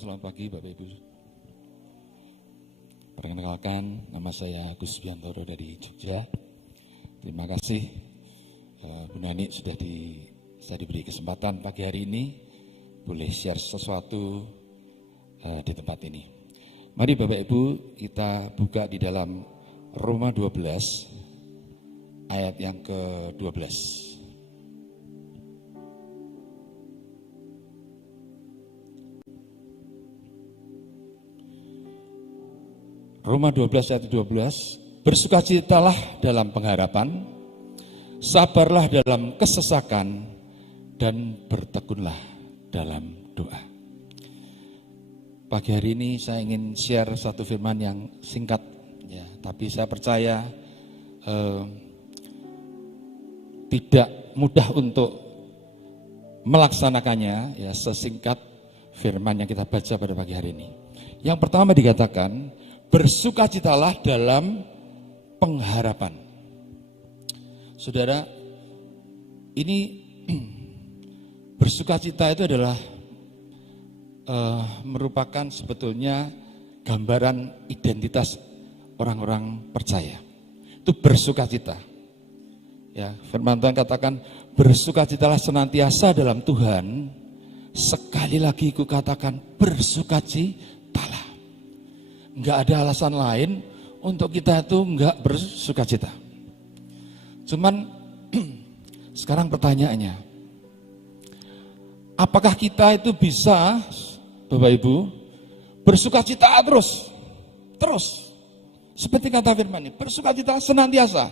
selamat pagi Bapak Ibu. Perkenalkan, nama saya Gus Biantoro dari Jogja. Terima kasih Bu Nani sudah saya diberi kesempatan pagi hari ini boleh share sesuatu di tempat ini. Mari Bapak Ibu kita buka di dalam Roma 12 ayat yang ke-12. Roma 12 ayat 12, bersukacitalah dalam pengharapan, sabarlah dalam kesesakan, dan bertekunlah dalam doa. Pagi hari ini saya ingin share satu firman yang singkat, ya, tapi saya percaya tidak mudah untuk melaksanakannya, ya, sesingkat firman yang kita baca pada pagi hari ini. Yang pertama dikatakan, bersukacitalah dalam pengharapan. Saudara, ini bersukacita itu adalah merupakan sebetulnya gambaran identitas orang-orang percaya. Itu bersukacita. Ya, firman Tuhan katakan, bersukacitalah senantiasa dalam Tuhan. Sekali lagi ku katakan, bersukacitalah. Enggak ada alasan lain untuk kita itu enggak bersukacita. Cuman sekarang pertanyaannya, apakah kita itu bisa, Bapak Ibu, bersukacita terus, seperti kata firman ini, bersukacita senantiasa.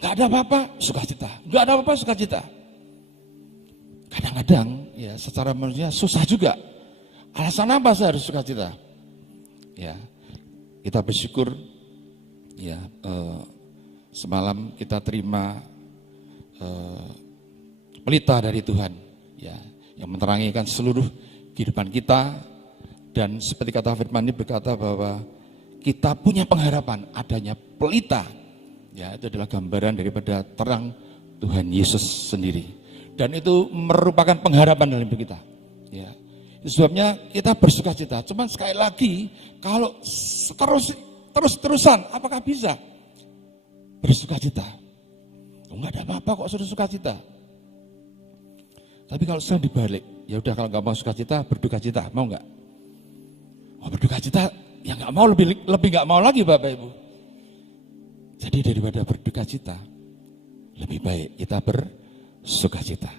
Enggak ada apa-apa, sukacita. Enggak ada apa-apa, sukacita. Kadang-kadang ya secara manusia susah juga. Alasan apa saya harus sukacita? Ya, kita bersyukur, ya, semalam kita terima pelita dari Tuhan, ya, yang menerangikan seluruh kehidupan kita, dan seperti kata firman ini berkata bahwa kita punya pengharapan adanya pelita, ya, itu adalah gambaran daripada terang Tuhan Yesus sendiri, dan itu merupakan pengharapan dalam hidup kita, ya. Sebabnya kita bersukacita. Cuman sekali lagi, kalau terus-terusan, apakah bisa bersukacita? Enggak ada apa-apa kok sudah sukacita. Tapi kalau sekarang dibalik, ya udah, kalau nggak mau sukacita, berdukacita, mau nggak? Oh, berdukacita, ya nggak mau, lebih nggak mau lagi Bapak Ibu. Jadi daripada berdukacita, lebih baik kita bersukacita.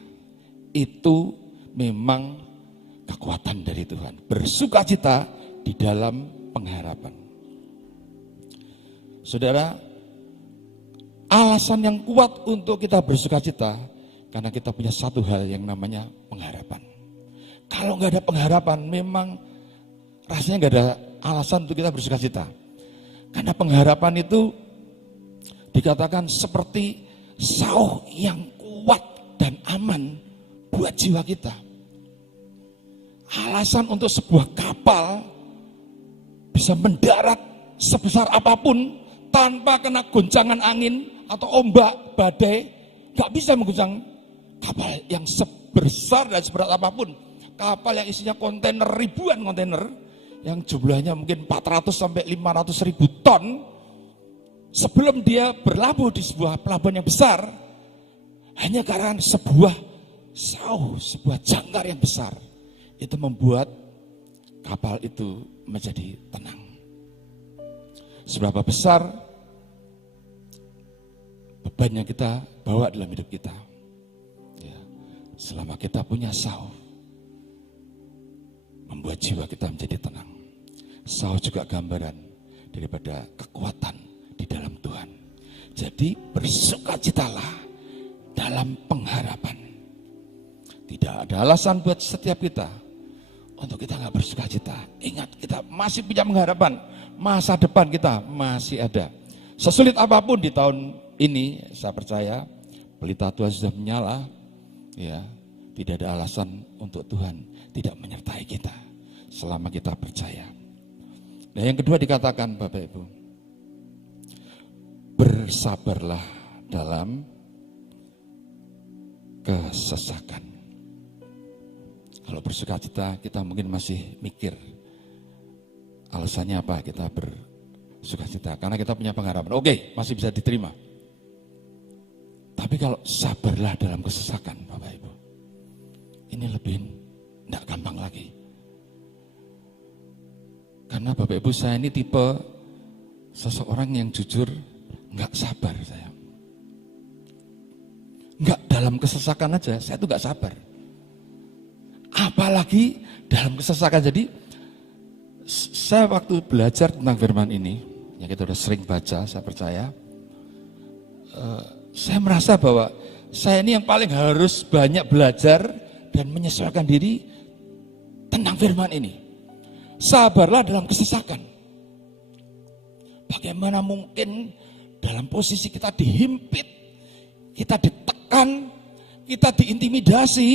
Itu memang kekuatan dari Tuhan, bersukacita di dalam pengharapan. Saudara, alasan yang kuat untuk kita bersukacita karena kita punya satu hal yang namanya pengharapan. Kalau nggak ada pengharapan, memang rasanya nggak ada alasan untuk kita bersukacita. Karena pengharapan itu dikatakan seperti sauh yang kuat dan aman buat jiwa kita. Alasan untuk sebuah kapal bisa mendarat sebesar apapun tanpa kena goncangan angin atau ombak, badai, gak bisa mengguncang kapal yang sebesar dan seberat apapun. Kapal yang isinya kontainer, ribuan kontainer, yang jumlahnya mungkin 400 sampai 500 ribu ton, sebelum dia berlabuh di sebuah pelabuhan yang besar, hanya karena sebuah sauh, sebuah jangkar yang besar, itu membuat kapal itu menjadi tenang. Seberapa besar beban yang kita bawa dalam hidup kita, ya, selama kita punya sauh, membuat jiwa kita menjadi tenang. Sauh juga gambaran daripada kekuatan di dalam Tuhan. Jadi bersukacitalah dalam pengharapan. Tidak ada alasan buat setiap kita untuk kita nggak bersukacita. Ingat, kita masih punya pengharapan, masa depan kita masih ada. Sesulit apapun di tahun ini, saya percaya pelita Tuhan sudah menyala, ya, tidak ada alasan untuk Tuhan tidak menyertai kita selama kita percaya. Nah, yang kedua dikatakan Bapak Ibu, bersabarlah dalam kesesakan. Kalau bersukacita kita mungkin masih mikir alasannya apa kita bersukacita. Karena kita punya pengharapan. Oke, masih bisa diterima. Tapi kalau sabarlah dalam kesesakan, Bapak Ibu. Ini lebih tidak gampang lagi. Karena Bapak Ibu, saya ini tipe seseorang yang jujur nggak sabar saya. Nggak dalam kesesakan aja, saya tuh nggak sabar. Apalagi dalam kesesakan. Jadi saya waktu belajar tentang firman ini, ya kita udah sering baca, saya percaya, saya merasa bahwa saya ini yang paling harus banyak belajar dan menyesuaikan diri tentang firman ini. Sabarlah dalam kesesakan. Bagaimana mungkin dalam posisi kita dihimpit, kita ditekan, kita diintimidasi,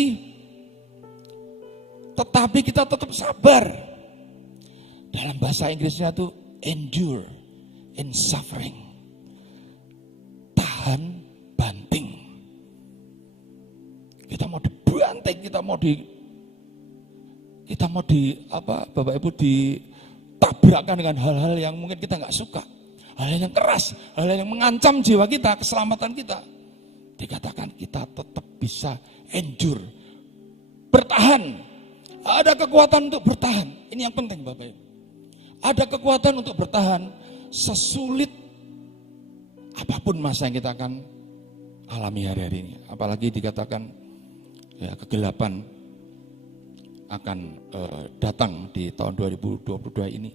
tetapi kita tetap sabar. Dalam bahasa Inggrisnya itu endure in suffering. Tahan banting. Kita mau dibanting, kita mau di apa Bapak Ibu ditabrakkan dengan hal-hal yang mungkin kita nggak suka, hal-hal yang keras, hal-hal yang mengancam jiwa kita, keselamatan kita. Dikatakan kita tetap bisa endure, bertahan. Ada kekuatan untuk bertahan. Ini yang penting Bapak Ibu. Ada kekuatan untuk bertahan sesulit apapun masa yang kita akan alami hari-hari ini. Apalagi dikatakan ya, kegelapan akan datang di tahun 2022 ini.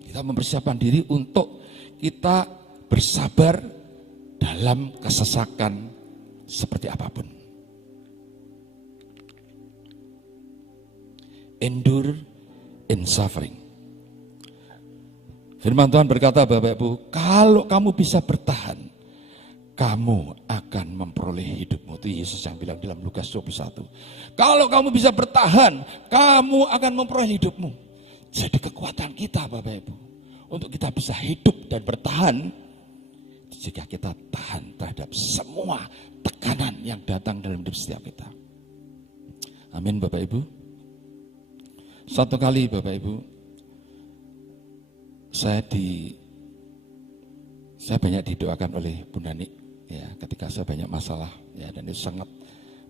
Kita mempersiapkan diri untuk kita bersabar dalam kesesakan seperti apapun. Endure in suffering. Firman Tuhan berkata, Bapak Ibu, kalau kamu bisa bertahan, kamu akan memperoleh hidupmu. Itu Yesus yang bilang dalam Lukas 21. Kalau kamu bisa bertahan, kamu akan memperoleh hidupmu. Jadi kekuatan kita Bapak Ibu, untuk kita bisa hidup dan bertahan, jika kita tahan terhadap semua tekanan yang datang dalam hidup setiap kita. Amin Bapak Ibu. Satu kali Bapak Ibu, saya banyak didoakan oleh Bunda Nik, ya, ketika saya banyak masalah, ya, dan itu sangat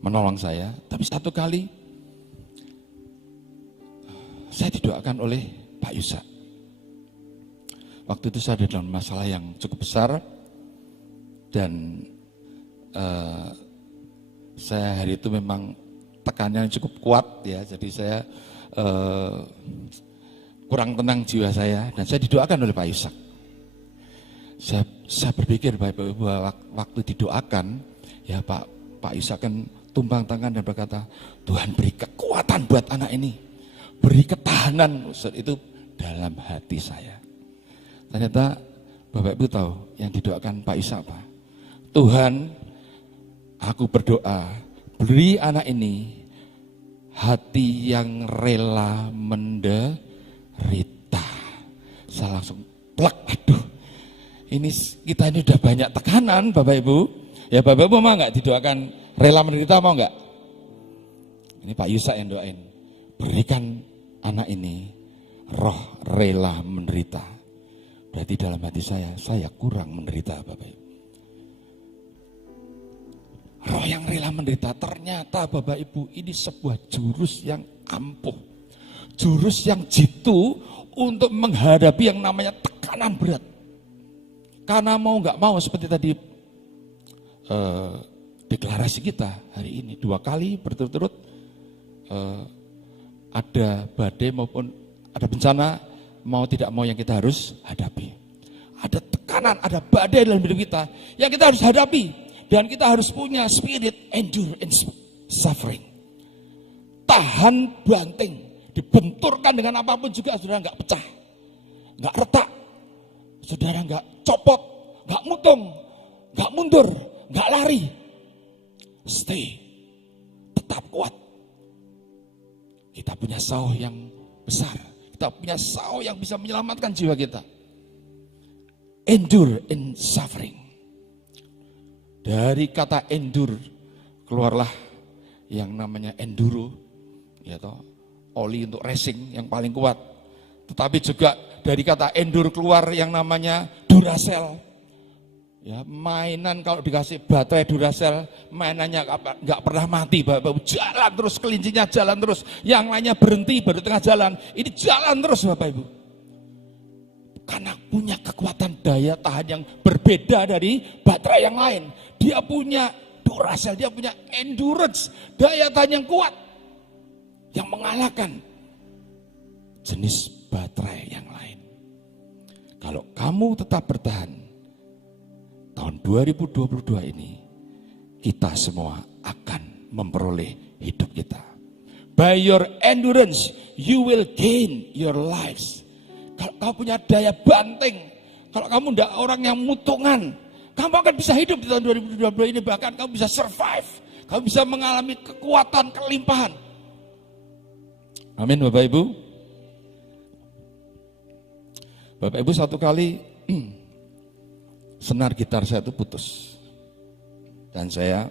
menolong saya. Tapi satu kali saya didoakan oleh Pak Yusa. Waktu itu saya ada dalam masalah yang cukup besar dan saya hari itu memang tekanannya cukup kuat, ya. Jadi saya kurang tenang jiwa saya dan saya didoakan oleh Pak Yusak. Saya berpikir bahwa waktu didoakan, ya Pak Yusak kan tumpang tangan dan berkata, Tuhan beri kekuatan buat anak ini, beri ketahanan. Itu dalam hati saya. Ternyata Bapak Ibu tahu yang didoakan Pak Yusak apa? Tuhan, aku berdoa, beri anak ini hati yang rela menderita. Saya langsung plak, aduh, kita ini udah banyak tekanan Bapak Ibu. Ya Bapak Ibu mau nggak didoakan rela menderita, mau nggak? Ini Pak Yusak yang doain, berikan anak ini roh rela menderita. Berarti dalam hati saya kurang menderita Bapak Ibu. Roh yang rela menderita, ternyata Bapak Ibu ini sebuah jurus yang ampuh. Jurus yang jitu untuk menghadapi yang namanya tekanan berat. Karena mau gak mau seperti tadi deklarasi kita hari ini 2 kali berturut-turut ada badai maupun ada bencana, mau tidak mau yang kita harus hadapi. Ada tekanan, ada badai dalam hidup kita yang kita harus hadapi. Dan kita harus punya spirit endure in suffering. Tahan banting, dibenturkan dengan apapun juga saudara nggak pecah, nggak retak, saudara nggak copot, nggak mutung, nggak mundur, nggak lari. Stay, tetap kuat. Kita punya sauh yang besar, kita punya sauh yang bisa menyelamatkan jiwa kita. Endure in suffering. Dari kata endure keluarlah yang namanya enduro, ya toh, oli untuk racing yang paling kuat. Tetapi juga dari kata endure keluar yang namanya Duracell. Ya, mainan kalau dikasih baterai Duracell, mainannya nggak pernah mati, Bapak-Ibu. Jalan terus, kelincinya jalan terus. Yang lainnya berhenti baru tengah jalan. Ini jalan terus, Bapak-Ibu. Karena punya kekuatan daya tahan yang berbeda dari baterai yang lain. Dia punya Duracell, dia punya endurance, daya tahan yang kuat. Yang mengalahkan jenis baterai yang lain. Kalau kamu tetap bertahan, tahun 2022 ini kita semua akan memperoleh hidup kita. By your endurance, you will gain your lives. Kalau kamu punya daya banting, kalau kamu tidak orang yang mutungan, kamu akan bisa hidup di tahun 2022 ini, bahkan kamu bisa survive, kamu bisa mengalami kekuatan, kelimpahan. Amin, Bapak Ibu. Bapak Ibu, satu kali senar gitar saya itu putus. Dan saya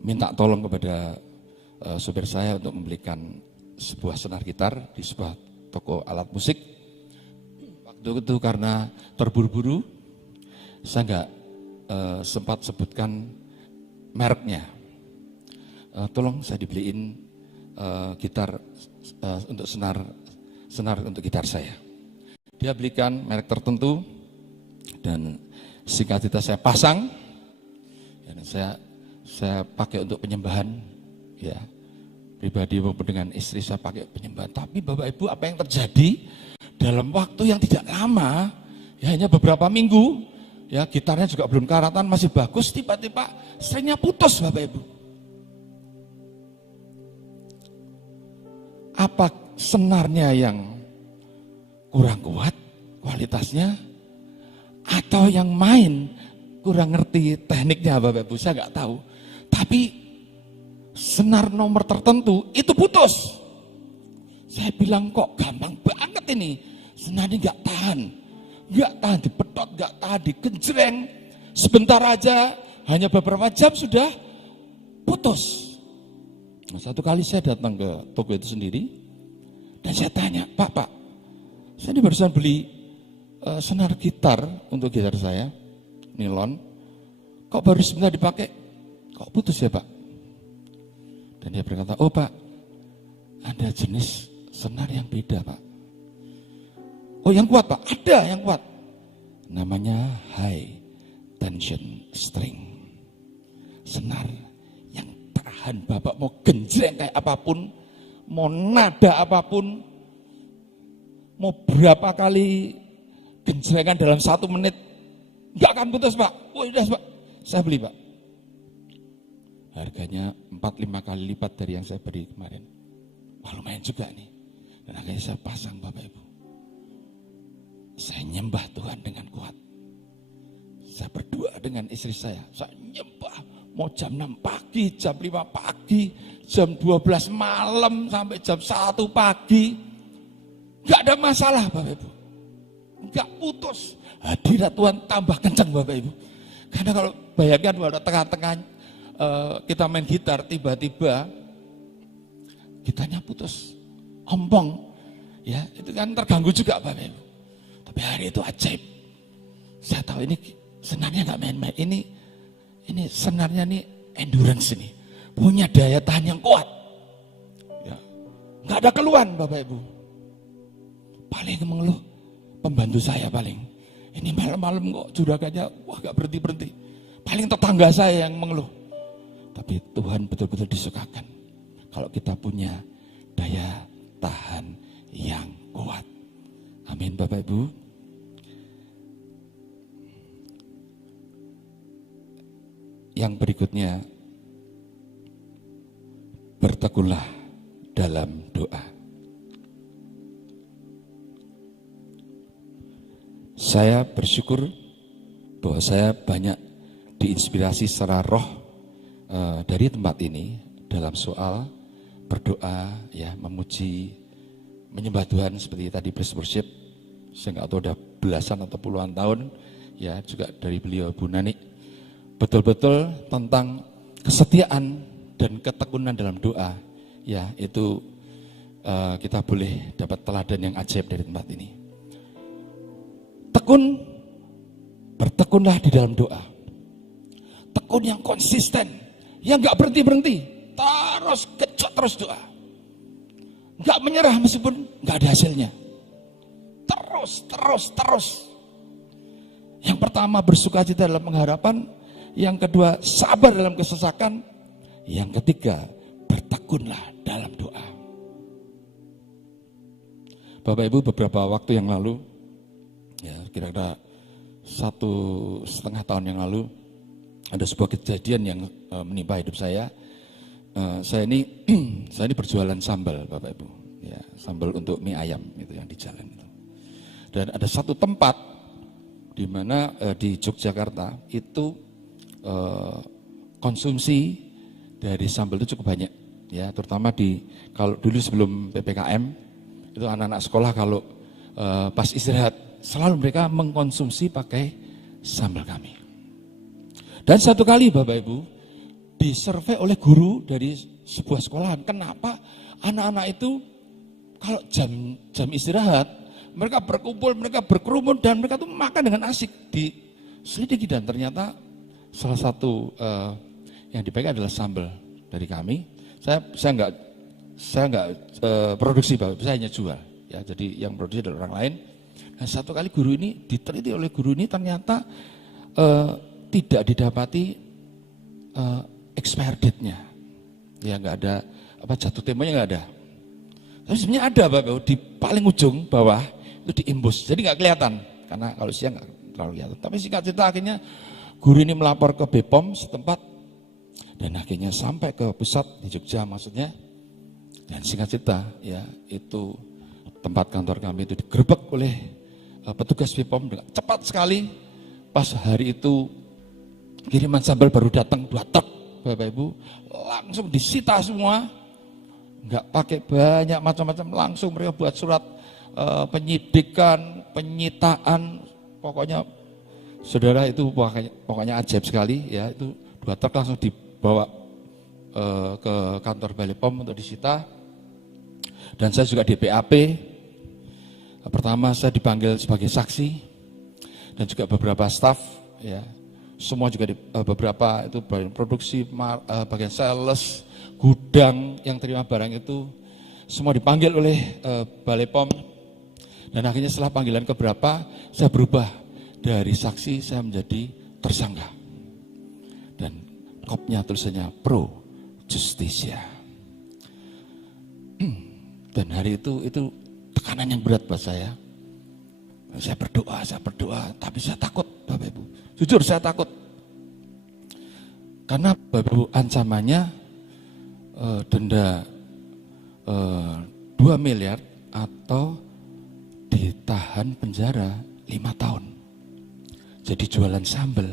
minta tolong kepada supir saya untuk membelikan sebuah senar gitar di sebuah toko alat musik. Waktu itu karena terburu-buru, saya nggak sempat sebutkan mereknya. Tolong saya dibeliin gitar untuk senar untuk gitar saya. Dia belikan merek tertentu dan singkat cerita saya pasang dan saya pakai untuk penyembahan, ya, pribadi maupun dengan istri saya pakai penyembahan. Tapi Bapak Ibu, apa yang terjadi dalam waktu yang tidak lama, ya hanya beberapa minggu, ya gitarnya juga belum karatan, masih bagus, tiba-tiba stringnya putus, Bapak Ibu. Apa senarnya yang kurang kuat kualitasnya, atau yang main kurang ngerti tekniknya, Bapak Ibu, saya nggak tahu. Tapi senar nomor tertentu itu putus. Saya bilang kok gampang banget ini, senar ini nggak tahan dipedot, nggak tahan digenjreng, sebentar aja, hanya beberapa jam sudah putus. Nah, satu kali saya datang ke toko itu sendiri dan saya tanya, Pak, saya ini barusan beli senar gitar untuk gitar saya, nilon, kok baru sebentar dipakai, kok putus ya Pak? Dan dia berkata, oh Pak, ada jenis senar yang beda Pak. Oh yang kuat Pak, ada yang kuat, namanya high tension string, senar yang tahan. Bapak mau genjreng kayak apapun, mau nada apapun, mau berapa kali genjrengan dalam 1 menit, nggak akan putus Pak. Oh udah Pak, saya beli Pak. Harganya 4-5 kali lipat dari yang saya beli kemarin. Wah lumayan juga nih. Dan akhirnya saya pasang Bapak Ibu. Saya nyembah Tuhan dengan kuat. Saya berdoa dengan istri saya nyembah. Mau jam 6 pagi, jam 5 pagi, jam 12 malam sampai jam 1 pagi. Gak ada masalah Bapak Ibu. Gak putus. Hadirat Tuhan tambah kencang Bapak Ibu. Karena kalau bayangkan pada tengah-tengah kita main gitar, tiba-tiba gitarnya putus, ompong. Ya, itu kan terganggu juga Bapak Ibu. Tapi hari itu ajaib. Saya tahu ini senarnya gak main-main. Ini senarnya nih endurance ini, punya daya tahan yang kuat. Ya, nggak ada keluhan Bapak Ibu. Paling mengeluh pembantu saya paling. Ini malam-malam kok juragannya wah nggak berhenti. Paling tetangga saya yang mengeluh. Tapi Tuhan betul-betul disukakan kalau kita punya daya tahan yang kuat. Amin Bapak Ibu. Yang berikutnya, bertekunlah dalam doa. Saya bersyukur bahwa saya banyak diinspirasi secara roh dari tempat ini dalam soal berdoa, ya, memuji, menyembah Tuhan seperti tadi praise worship. Saya nggak tahu udah belasan atau puluhan tahun, ya, juga dari beliau Bu Nani. Betul-betul tentang kesetiaan dan ketekunan dalam doa, ya itu kita boleh dapat teladan yang ajaib dari tempat ini. Bertekunlah di dalam doa. Tekun yang konsisten, yang gak berhenti-berhenti, terus kejut terus doa. Gak menyerah meskipun gak ada hasilnya. Terus. Yang pertama bersukacita dalam pengharapan, yang kedua sabar dalam kesesakan, yang ketiga bertekunlah dalam doa. Bapak Ibu, beberapa waktu yang lalu, ya kira-kira 1,5 tahun yang lalu, ada sebuah kejadian yang menimpa hidup saya. Saya ini berjualan sambal, Bapak Ibu, ya, sambal untuk mie ayam itu yang di jalan itu. Dan ada satu tempat di mana di Yogyakarta itu konsumsi dari sambal itu cukup banyak, ya, terutama kalau dulu sebelum PPKM itu anak-anak sekolah kalau pas istirahat selalu mereka mengkonsumsi pakai sambal kami. Dan satu kali Bapak Ibu disurvei oleh guru dari sebuah sekolahan, kenapa anak-anak itu kalau jam istirahat mereka berkumpul, mereka berkerumun dan mereka tuh makan dengan asik. Diselidiki dan ternyata salah satu yang dipegang adalah sambal dari kami. Saya nggak produksi, Bapak, saya hanya jual. Ya, jadi yang produksi adalah orang lain. Nah, satu kali guru ini diteliti oleh guru ini ternyata tidak didapati expired date-nya. Ya nggak ada, jatuh temponya nggak ada. Tapi sebenarnya ada, Bapak, di paling ujung bawah itu diimbus, jadi nggak kelihatan karena kalau siang nggak terlalu kelihatan. Tapi singkat cerita akhirnya guru ini melapor ke BPOM setempat dan akhirnya sampai ke pusat di Jogja maksudnya. Dan singkat cerita, ya itu tempat kantor kami itu digerebek oleh petugas BPOM dengan cepat sekali. Pas hari itu kiriman sambal baru datang 2 truk, Bapak Ibu, langsung disita semua, nggak pakai banyak macam-macam, langsung mereka buat surat penyidikan, penyitaan, pokoknya saudara itu pokoknya ajaib sekali, ya itu 2 truk langsung dibawa ke kantor Balai POM untuk disita. Dan saya juga di BAP. Pertama saya dipanggil sebagai saksi dan juga beberapa staf, ya semua juga beberapa itu bagian produksi, bagian sales, gudang yang terima barang itu semua dipanggil oleh Balai POM. Dan akhirnya setelah panggilan keberapa saya berubah dari saksi saya menjadi tersangka. Dan kopnya tulisannya Pro Justisia. Dan hari itu tekanan yang berat buat saya. Saya berdoa, tapi saya takut, Bapak Ibu. Jujur saya takut. Karena Bapak Ibu ancamannya denda 2 miliar atau ditahan penjara 5 tahun. Jadi jualan sambal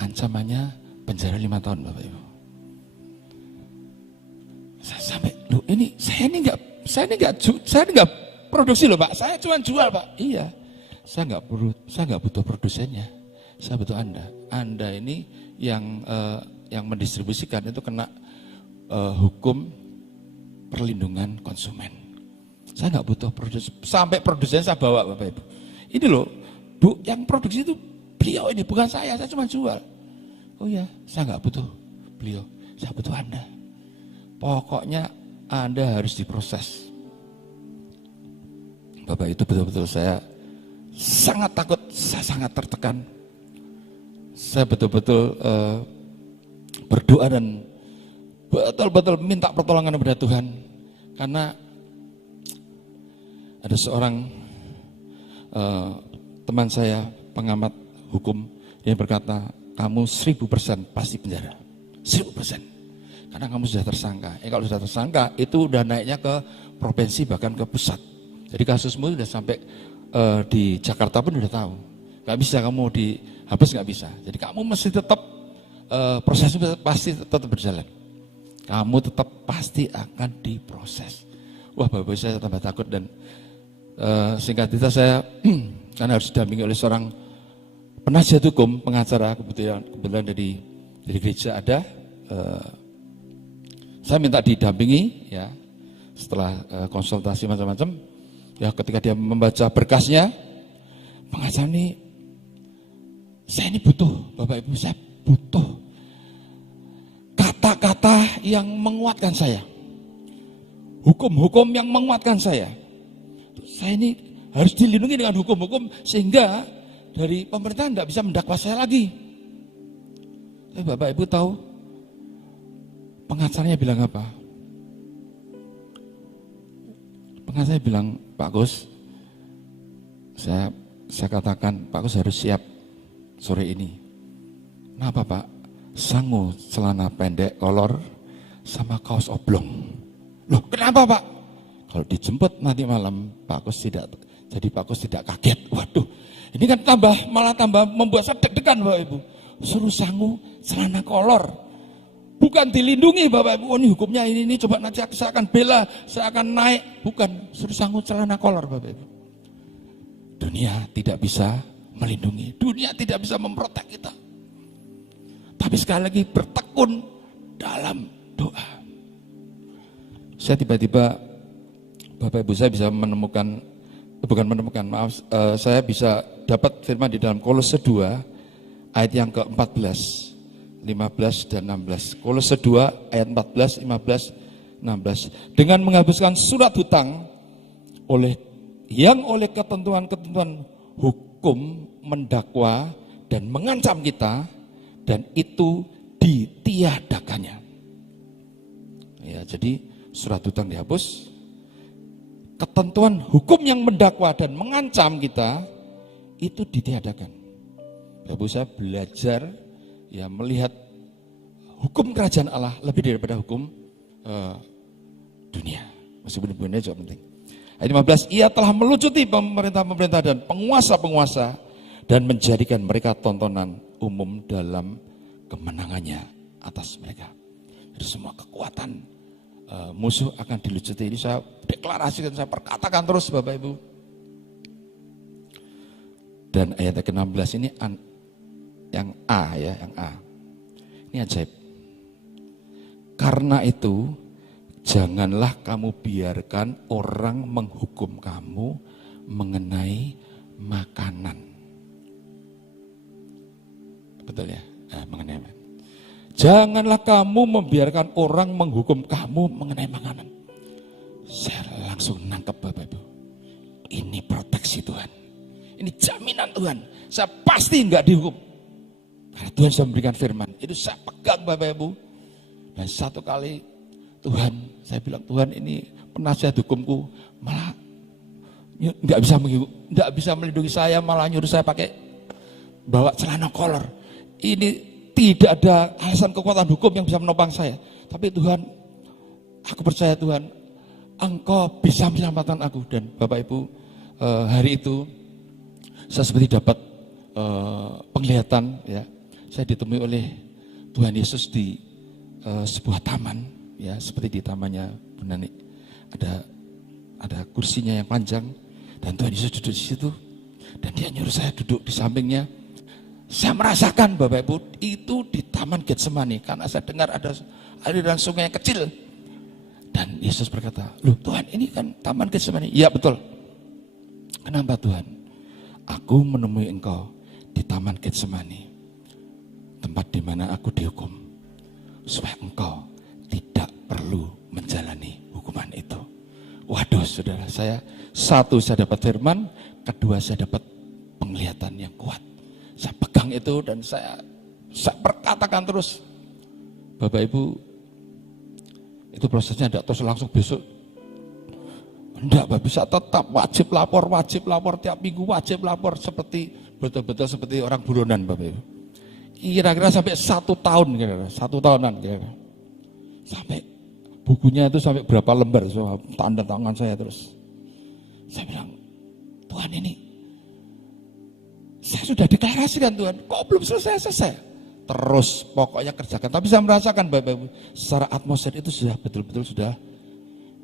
ancamannya penjara 5 tahun, Bapak Ibu. Saya ini enggak produksi loh, Pak. Saya cuma jual, Pak. Iya. Saya enggak butuh produsennya. Saya butuh Anda. Anda ini yang mendistribusikan itu kena hukum perlindungan konsumen. Saya nggak butuh produsen, sampai produsen saya bawa, Bapak Ibu. Ini loh, Bu, yang produksi itu beliau ini, bukan saya cuma jual. Oh ya, saya nggak butuh beliau, saya butuh Anda. Pokoknya Anda harus diproses. Bapak, itu betul-betul saya sangat takut, saya sangat tertekan. Saya betul-betul berdoa dan betul-betul minta pertolongan kepada Tuhan. Karena ada seorang teman saya, pengamat hukum, yang berkata, kamu 1000% pasti penjara. 1000%. Karena kamu sudah tersangka. Kalau sudah tersangka, itu udah naiknya ke provinsi, bahkan ke pusat. Jadi kasusmu sudah sampai di Jakarta pun udah tahu. Gak bisa kamu dihapus, gak bisa. Jadi kamu mesti tetap, prosesnya pasti tetap berjalan. Kamu tetap pasti akan diproses. Wah, Bapak saya tambah takut dan singkat cerita saya karena harus didampingi oleh seorang penasihat hukum, pengacara, kebetulan dari gereja ada, Saya minta didampingi ya, setelah konsultasi macam-macam, ya ketika dia membaca berkasnya, pengacara ini, saya ini butuh, Bapak Ibu, saya butuh kata-kata yang menguatkan saya, hukum-hukum yang menguatkan saya. Saya ini harus dilindungi dengan hukum-hukum sehingga dari pemerintah tidak bisa mendakwa saya lagi. Tapi Bapak Ibu tahu pengacaranya bilang apa? Pengacaranya bilang, Pak Gus, saya katakan Pak Gus harus siap sore ini. Kenapa Pak? Sangu celana pendek kolor sama kaos oblong. Loh kenapa Pak? Kalau dijemput nanti malam Pak Gus tidak, jadi Pak Gus tidak kaget. Waduh, ini kan malah tambah membuat saya deg-degan Bapak Ibu. Suruh sangu celana kolor, bukan dilindungi Bapak Ibu. Oh, ini hukumnya ini coba nanti saya akan bela, saya akan naik. Bukan, suruh sangu celana kolor Bapak Ibu. Dunia tidak bisa melindungi, dunia tidak bisa memprotek kita. Tapi sekali lagi bertekun dalam doa. Saya tiba-tiba, Bapak Ibu, saya bisa menemukan, saya bisa dapat firman di dalam Kolose 2 ayat yang ke-14, 15 dan 16. Kolose 2 ayat 14, 15, 16. Dengan menghapuskan surat hutang oleh ketentuan-ketentuan hukum mendakwa dan mengancam kita, dan itu ditiadakannya. Ya, jadi surat hutang dihapus, ketentuan hukum yang mendakwa dan mengancam kita itu ditiadakan. Bapak saya belajar ya melihat hukum kerajaan Allah lebih daripada hukum dunia. Meskipun dunia juga penting. Ayat 15, ia telah melucuti pemerintah-pemerintah dan penguasa-penguasa dan menjadikan mereka tontonan umum dalam kemenangannya atas mereka. Jadi semua kekuatan musuh akan dilucuti. Ini saya deklarasikan, saya perkatakan terus Bapak Ibu. Dan ayat ke-16 ini yang A ya, yang A. Ini ajaib. Karena itu janganlah kamu biarkan orang menghukum kamu mengenai makanan. Betul ya? Mengenai makanan. Janganlah kamu membiarkan orang menghukum kamu mengenai makanan. Saya langsung nangkep Bapak Ibu. Ini proteksi Tuhan. Ini jaminan Tuhan. Saya pasti enggak dihukum. Karena Tuhan sudah memberikan firman. Itu saya pegang Bapak Ibu. Dan satu kali Tuhan, saya bilang Tuhan ini penasihat hukumku malah enggak bisa melindungi saya, malah nyuruh saya pakai bawa celana kolor. Ini tidak ada alasan kekuatan hukum yang bisa menopang saya. Tapi Tuhan, aku percaya Tuhan, Engkau bisa menyelamatkan aku. Dan Bapak Ibu, hari itu saya seperti dapat penglihatan ya. Saya ditemui oleh Tuhan Yesus di sebuah taman ya, seperti di tamannya Bu Nani. Ada kursinya yang panjang dan Tuhan Yesus duduk di situ dan dia nyuruh saya duduk di sampingnya. Saya merasakan Bapak Ibu itu di Taman Getsemani karena saya dengar ada aliran sungai yang kecil. Dan Yesus berkata, loh Tuhan ini kan Taman Getsemani. Iya betul. Kenapa Tuhan? Aku menemui engkau di Taman Getsemani. Tempat di mana aku dihukum. Supaya engkau tidak perlu menjalani hukuman itu. Waduh saudara, saya dapat firman, kedua saya dapat penglihatan yang kuat. Saya pegang itu dan saya perkatakan terus. Bapak Ibu, itu prosesnya tidak terus langsung besok. Tidak, bisa tetap wajib lapor tiap minggu, wajib lapor seperti betul-betul seperti orang buronan Bapak Ibu. Kira-kira sampai 1 tahun, kira-kira 1 tahunan kira-kira. Sampai bukunya itu sampai berapa lembar, so, tanda tangan saya terus. Saya bilang, Tuhan ini, saya sudah deklarasikan Tuhan, kok belum selesai? Terus pokoknya kerjakan. Tapi saya merasakan Bapak Ibu, secara atmosfer itu sudah betul-betul sudah,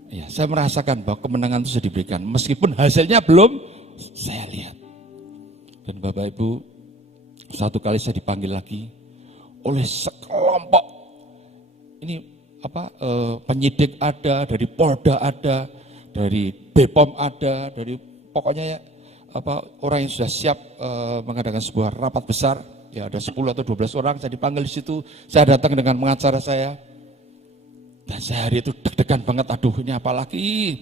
ya saya merasakan bahwa kemenangan itu sudah diberikan. Meskipun hasilnya belum saya lihat. Dan Bapak Ibu, satu kali saya dipanggil lagi oleh sekelompok, ini penyidik ada, dari Polda ada, dari BPOM ada, dari pokoknya ya orang yang sudah siap mengadakan sebuah rapat besar. Ya ada 10 atau 12 orang, saya dipanggil di situ, saya datang dengan pengacara saya. Dan saya hari itu deg-degan banget, aduh ini apa lagi?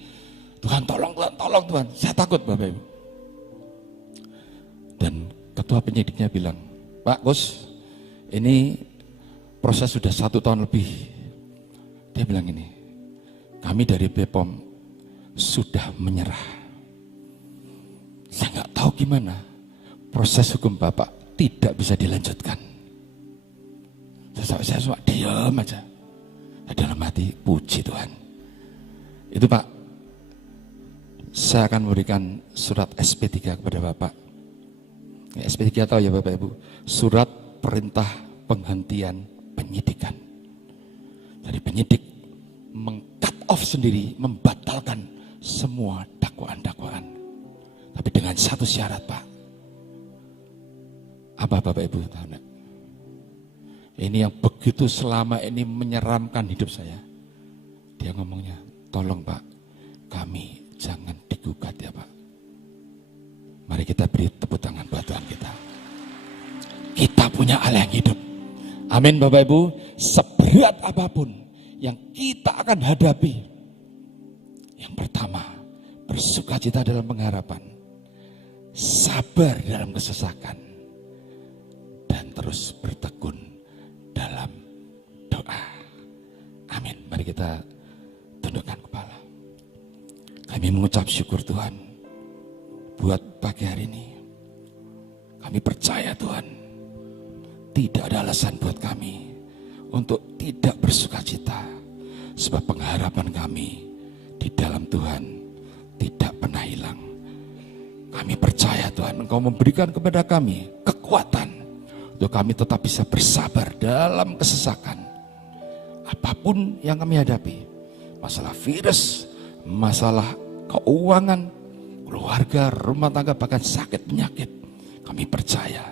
Tuhan tolong Tuhan, saya takut Bapak Ibu. Dan ketua penyidiknya bilang, Pak Gus, ini proses sudah 1 tahun lebih. Dia bilang ini, kami dari BPOM sudah menyerah. Saya nggak tahu gimana, proses hukum Bapak tidak bisa dilanjutkan. Saya cuma diam aja. Dalam hati, puji Tuhan. Itu Pak, saya akan memberikan surat SP3 kepada Bapak. SP3 tahu ya Bapak Ibu, surat perintah penghentian penyidikan. Jadi penyidik meng-cut off sendiri, membatalkan semua dakwaan-dakwaan. Tapi dengan satu syarat Pak. Apa Bapak Ibu tahu enggak? Ini yang begitu selama ini menyeramkan hidup saya. Dia ngomongnya, tolong Pak, kami jangan digugat ya Pak. Mari kita beri tepuk tangan buat Tuhan kita. Kita punya Allah yang hidup. Amin Bapak Ibu. Seberat apapun yang kita akan hadapi, yang pertama, bersukacita dalam pengharapan, sabar dalam kesesakan, dan terus bertekun dalam doa. Amin. Mari kita tundukkan kepala. Kami mengucap syukur Tuhan buat pagi hari ini. Kami percaya Tuhan, tidak ada alasan buat kami untuk tidak bersukacita, sebab pengharapan kami di dalam Tuhan tidak pernah hilang. Kami percaya Tuhan, Engkau memberikan kepada kami kekuatan untuk kami tetap bisa bersabar dalam kesesakan. Apapun yang kami hadapi, masalah virus, masalah keuangan, keluarga, rumah tangga, bahkan sakit penyakit, kami percaya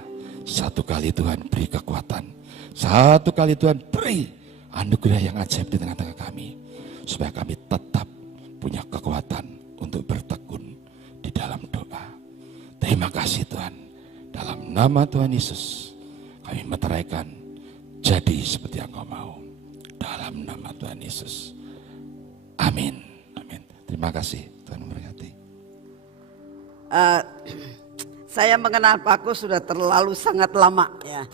satu kali Tuhan beri kekuatan, satu kali Tuhan beri anugerah yang ajaib di tengah-tengah kami, supaya kami tetap punya kekuatan untuk bertekun di dalam doa. Terima kasih Tuhan, dalam nama Tuhan Yesus kami meteraikan jadi seperti yang Kau mau, dalam nama Tuhan Yesus. Amin. Amin. Terima kasih, Tuhan memberkati. Saya mengenal Pak Gus sudah terlalu sangat lama ya.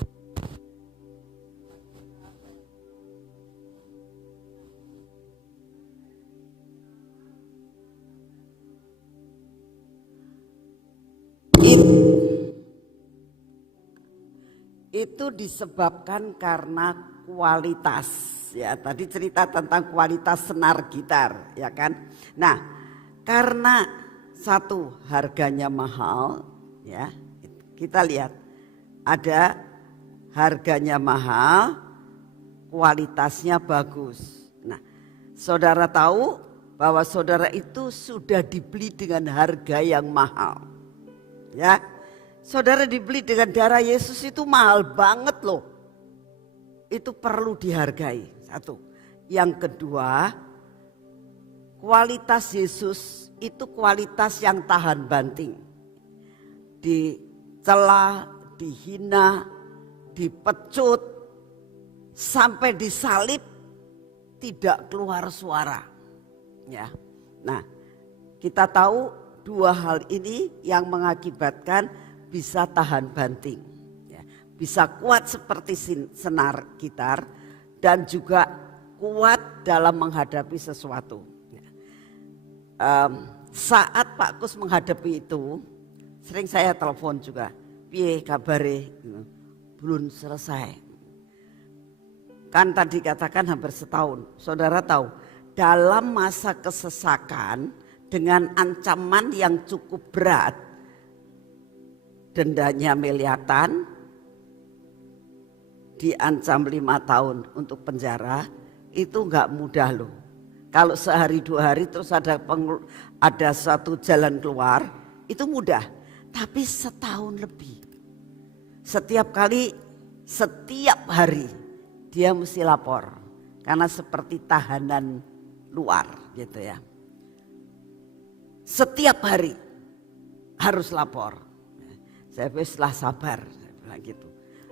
Itu disebabkan karena kualitas ya. Tadi cerita tentang kualitas senar gitar ya kan. Nah, karena satu harganya mahal ya. Kita lihat ada harganya mahal, kualitasnya bagus. Nah, saudara tahu bahwa saudara itu sudah dibeli dengan harga yang mahal. Ya. Saudara dibeli dengan darah Yesus itu mahal banget loh. Itu perlu dihargai. Satu. Yang kedua, kualitas Yesus itu kualitas yang tahan banting. Dicela, dihina, dipecut, sampai disalib tidak keluar suara. Ya. Nah, kita tahu dua hal ini yang mengakibatkan bisa tahan banting, ya. Bisa kuat seperti senar gitar dan juga kuat dalam menghadapi sesuatu. Ya. Saat Pak Kus menghadapi itu, sering saya telepon juga, piye kabare, belum selesai. Kan tadi katakan hampir setahun, saudara tahu dalam masa kesesakan dengan ancaman yang cukup berat, dendanya miliaran, diancam 5 tahun untuk penjara, itu enggak mudah loh. Kalau sehari 2 hari terus ada satu jalan keluar, itu mudah. Tapi setahun lebih, setiap kali, setiap hari dia mesti lapor. karena seperti tahanan luar gitu ya. Setiap hari harus lapor. Saya weslah sabar, saya bilang gitu.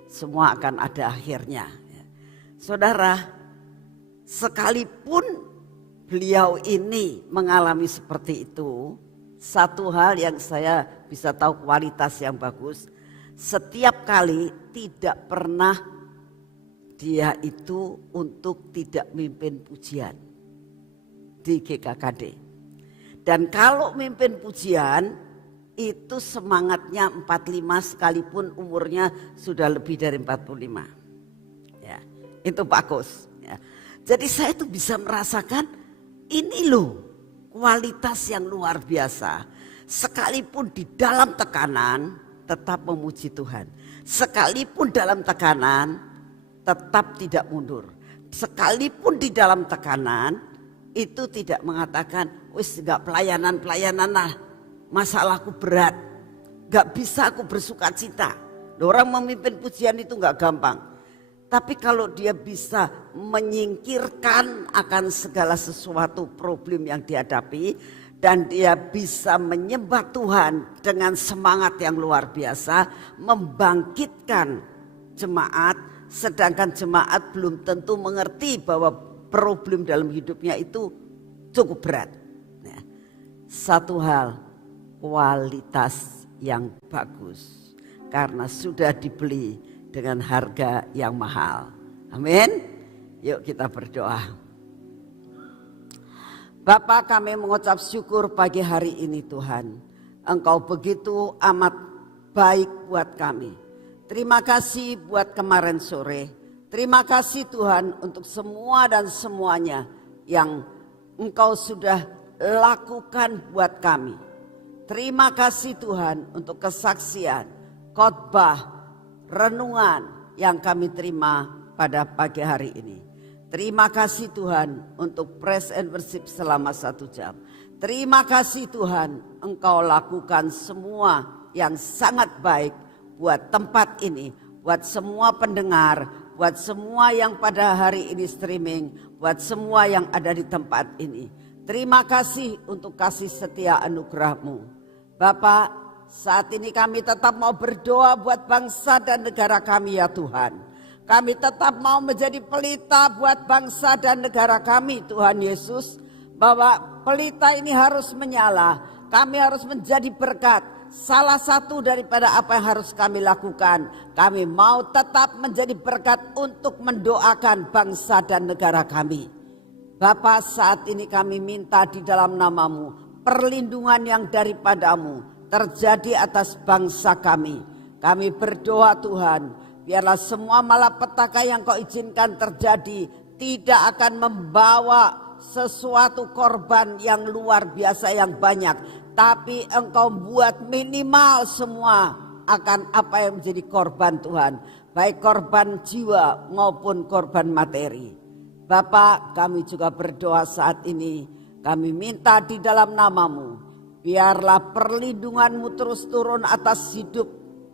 Semua akan ada akhirnya. Saudara, sekalipun beliau ini mengalami seperti itu, satu hal yang saya bisa tahu kualitas yang bagus, setiap kali tidak pernah dia itu untuk tidak mimpin pujian di GKKD. Dan kalau mimpin pujian itu semangatnya 45 sekalipun umurnya sudah lebih dari 45. Ya, itu bagus. Ya. Jadi saya tuh bisa merasakan ini loh kualitas yang luar biasa. Sekalipun di dalam tekanan tetap memuji Tuhan. Sekalipun dalam tekanan tetap tidak mundur. Sekalipun di dalam tekanan itu tidak mengatakan wis gak pelayanan lah, masalahku berat, gak bisa aku bersuka cita. Orang memimpin pujian itu gak gampang. Tapi kalau dia bisa menyingkirkan akan segala sesuatu problem yang dihadapi dan dia bisa menyembah Tuhan dengan semangat yang luar biasa, membangkitkan jemaat, sedangkan jemaat belum tentu mengerti bahwa problem dalam hidupnya itu cukup berat. Nah, satu hal, kualitas yang bagus karena sudah dibeli dengan harga yang mahal. Amin. Yuk kita berdoa. Bapa, kami mengucap syukur pagi hari ini Tuhan. Engkau begitu amat baik buat kami. Terima kasih buat kemarin sore. Terima kasih Tuhan untuk semua dan semuanya yang Engkau sudah lakukan buat kami. Terima kasih Tuhan untuk kesaksian, khotbah, renungan yang kami terima pada pagi hari ini. Terima kasih Tuhan untuk praise and worship selama 1 jam. Terima kasih Tuhan Engkau lakukan semua yang sangat baik buat tempat ini, buat semua pendengar, buat semua yang pada hari ini streaming, buat semua yang ada di tempat ini. Terima kasih untuk kasih setia anugerah-Mu. Bapak, saat ini kami tetap mau berdoa buat bangsa dan negara kami ya Tuhan. Kami tetap mau menjadi pelita buat bangsa dan negara kami Tuhan Yesus. Bahwa pelita ini harus menyala. Kami harus menjadi berkat. Salah satu daripada apa yang harus kami lakukan. Kami mau tetap menjadi berkat untuk mendoakan bangsa dan negara kami. Bapa, saat ini kami minta di dalam nama-Mu. Perlindungan yang daripadamu terjadi atas bangsa kami. Kami berdoa Tuhan. Biarlah semua malapetaka yang Kau izinkan terjadi tidak akan membawa sesuatu korban yang luar biasa yang banyak. Tapi Engkau buat minimal semua akan apa yang menjadi korban Tuhan. Baik korban jiwa maupun korban materi. Bapak, kami juga berdoa saat ini. Kami minta di dalam nama-Mu. Biarlah perlindungan-Mu terus turun atas hidup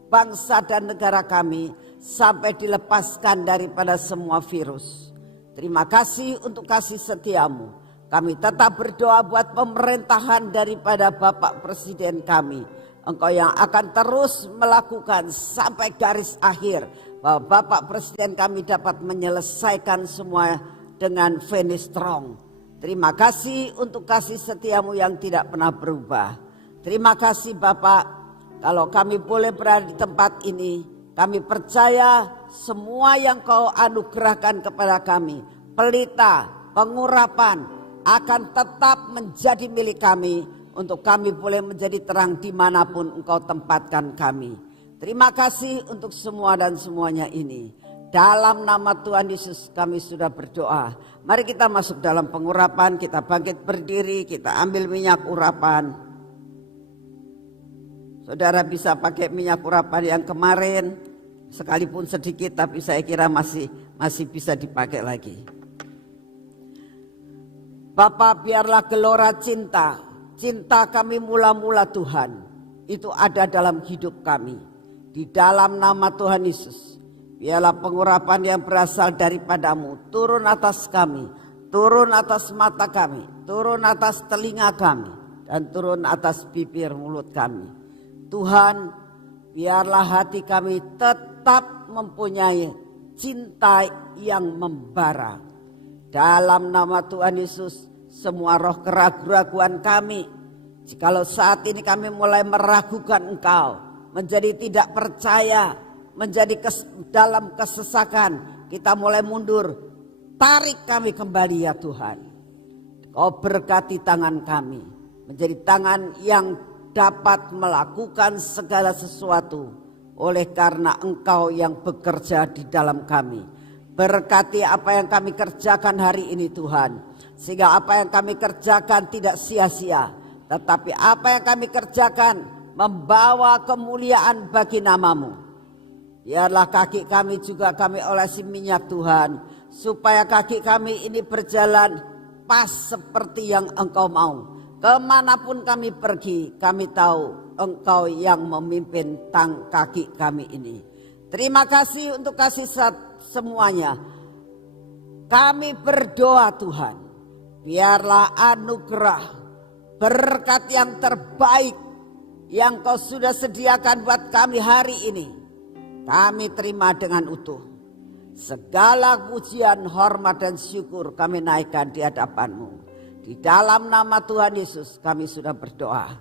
bangsa dan negara kami. Sampai dilepaskan daripada semua virus. Terima kasih untuk kasih setia-Mu. Kami tetap berdoa buat pemerintahan daripada Bapak Presiden kami. Engkau yang akan terus melakukan sampai garis akhir. Bahwa Bapak Presiden kami dapat menyelesaikan semua dengan finish strong. Terima kasih untuk kasih setia-Mu yang tidak pernah berubah. Terima kasih Bapak. Kalau kami boleh berada di tempat ini. Kami percaya semua yang Kau anugerahkan kepada kami, pelita, pengurapan akan tetap menjadi milik kami untuk kami boleh menjadi terang dimanapun Engkau tempatkan kami. Terima kasih untuk semua dan semuanya ini. Dalam nama Tuhan Yesus kami sudah berdoa. Mari kita masuk dalam pengurapan, kita bangkit berdiri, kita ambil minyak urapan. Saudara bisa pakai minyak urapan yang kemarin, sekalipun sedikit tapi saya kira masih bisa dipakai lagi. Bapa, biarlah gelora cinta kami mula-mula Tuhan, itu ada dalam hidup kami. Di dalam nama Tuhan Yesus, Biarlah pengurapan yang berasal daripadamu turun atas kami, turun atas mata kami, turun atas telinga kami, dan turun atas bibir mulut kami. Tuhan, biarlah hati kami tetap mempunyai cinta yang membara. Dalam nama Tuhan Yesus, semua roh keraguan kami, jikalau saat ini kami mulai meragukan Engkau, menjadi tidak percaya, menjadi dalam kesesakan, kita mulai mundur, tarik kami kembali ya Tuhan. Kau berkati tangan kami, menjadi tangan yang dapat melakukan segala sesuatu, oleh karena Engkau yang bekerja di dalam kami. Berkati apa yang kami kerjakan hari ini Tuhan, sehingga apa yang kami kerjakan tidak sia-sia, tetapi apa yang kami kerjakan membawa kemuliaan bagi nama-Mu. Biarlah kaki kami juga kami olesi minyak Tuhan, supaya kaki kami ini berjalan pas seperti yang Engkau mau. Kemanapun kami pergi, kami tahu Engkau yang memimpin kaki kami ini. Terima kasih untuk kasih semuanya. Kami berdoa Tuhan, biarlah anugerah, berkat yang terbaik yang Kau sudah sediakan buat kami hari ini, kami terima dengan utuh. Segala pujian, hormat dan syukur kami naikkan di hadapan-Mu. Di dalam nama Tuhan Yesus kami sudah berdoa.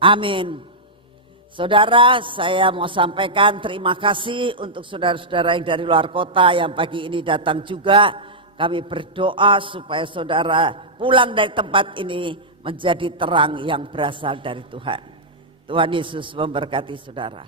Amin. Saudara, saya mau sampaikan terima kasih untuk saudara-saudara yang dari luar kota yang pagi ini datang juga. Kami berdoa supaya saudara pulang dari tempat ini menjadi terang yang berasal dari Tuhan. Tuhan Yesus memberkati saudara.